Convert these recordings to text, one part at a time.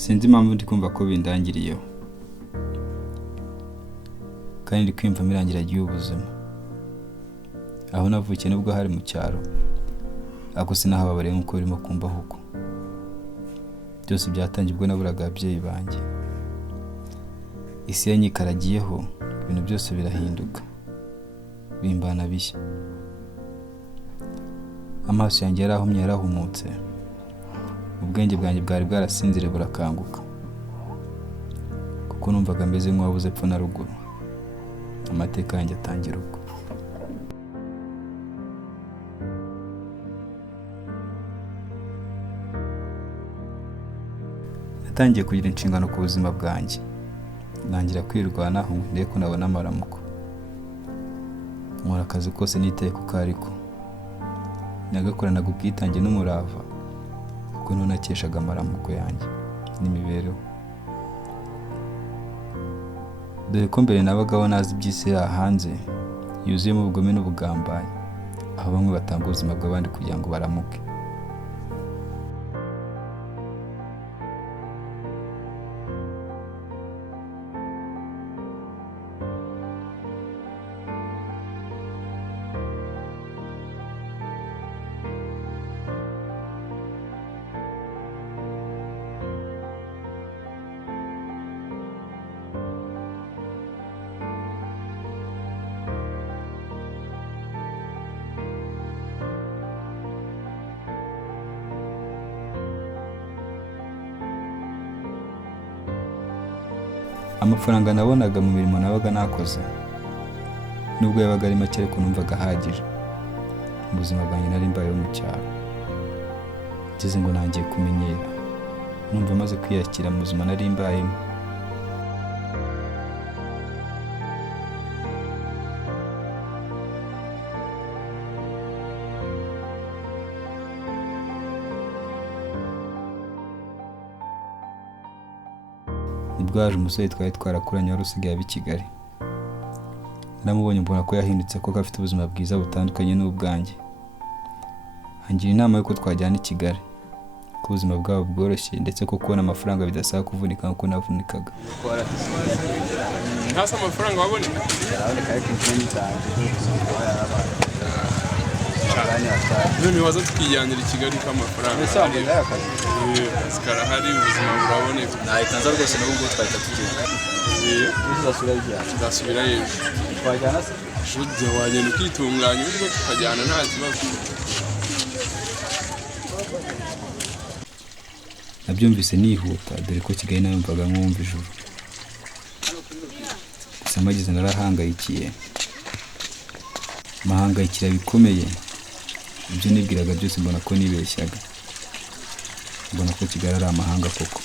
sinzi impamvu ndi kumva ko bindangiriyeho kandi ndi kwiyumva mirangira ry'ubuzima. Aho navukiye nubwo hari mu cyaro ako sinahababariye nk'uko birimo kumbaho uko. Byose byatangiye ubwo naburaga ababyeyi banjye. Isi yanyikaragiyeho, ibintu byose birahinduka bimbana bishya. Amaso yanjye yarahumye yarahumutse, ubwenge bwanjye bwari bwarasinzire burakanguka, kuko numvaga meze nk'uwabuze epfo na ruguru. Amateka yanjye atangira ubwo. Natangiye kugira inshingano ku buzima bwanjye, ntangira kwirwanaho ndetse ko nabona amaramuko. Nkora akazi kose niteye ku kariko, nagakoranaga ubwitange n'umurava, kuko ntunakeshaga amaramuko yanjye n'imibereho. Dore ko mbere nabagaho nazi iby'isi hanze yuzuyemo ubugome n'ubugambanyi, aho bamwe batanga ubuzima bw'abandi kugira ngo baramuke. Amafaranga nabonaga mu mirimo nabaga nakoze, nubwo yabaga ari make ariko numvaga ahagije. Mu buzima bwanjye nari mbayeho mu cyaro, ngeze ngo nangiye kumenyera, numva maze kwiyakira mu buzima nari mbayemo. Nibwo haje umusore twari twarakuranye wari usigaye aba i Kigali. Naramubonye mbona ko yahindutse, ko afite ubuzima bwiza butandukanye n'ubwanjye. Angira inama yuko twajyana i Kigali, ko ubuzima bwabo bworoshye ndetse ko kubona amafaranga bidasaba kuvunika nk'uko navunikaga. Ntasa amafaranga waboneka? Yaraboneka ariko ikindi cyane. None waza tukijyanira i Kigali k'amafaranga. Akazi karahari, ubuzima buraboneka. Nahitanza rwose n'ubwo twahita tugenda. Tuzasubira ejo. Twajyana se? Ujya wagenda ukitunganya uburyo tukajyana nta kibazo. Nabyumvise nihuta, dore ko Kigali nayumvaga nk'uwumva ijuru. Gusa mageze narahangayikiye, mahangayikira bikomeye. Ibyo nibwiraga byose mbona ko nibeshyaga, mbona ko Kigali ari amahanga koko.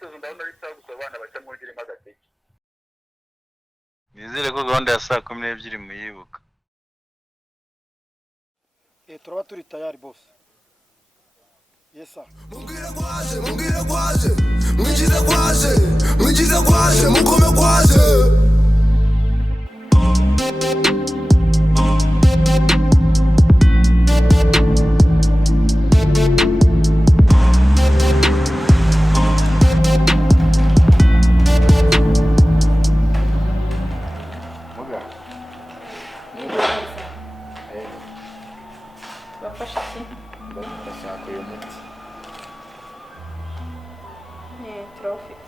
isozo ndabona ari sawa gusa abana baca mwongeremo agateke. Nizere ko gahunda ya saa 12 muyibuka. Turaba turi tayari boss. Yes sir. Mungire kwaje, mwijize kwaje, mukome kwaje. Bafasha iki? Ndashaka uyu muti. Turawufite.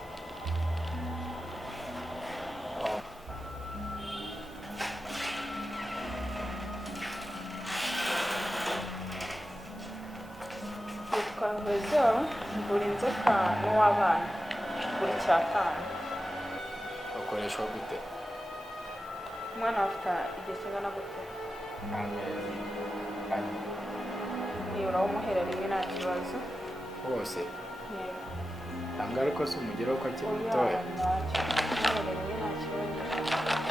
Yitwa Vezo, ivura inzoka n'uw'abana, buri cyatanu. Bakoreshwa gute? Umwana afite igihe kingana gute? Amezi ane. Iyo urawumuhera rimwe nta kibazo. Hose? Yego. Ntabwo ariko si umugeraho ko akiri mutoya? Ntacyo. Umuhera rimwe nta kibazo.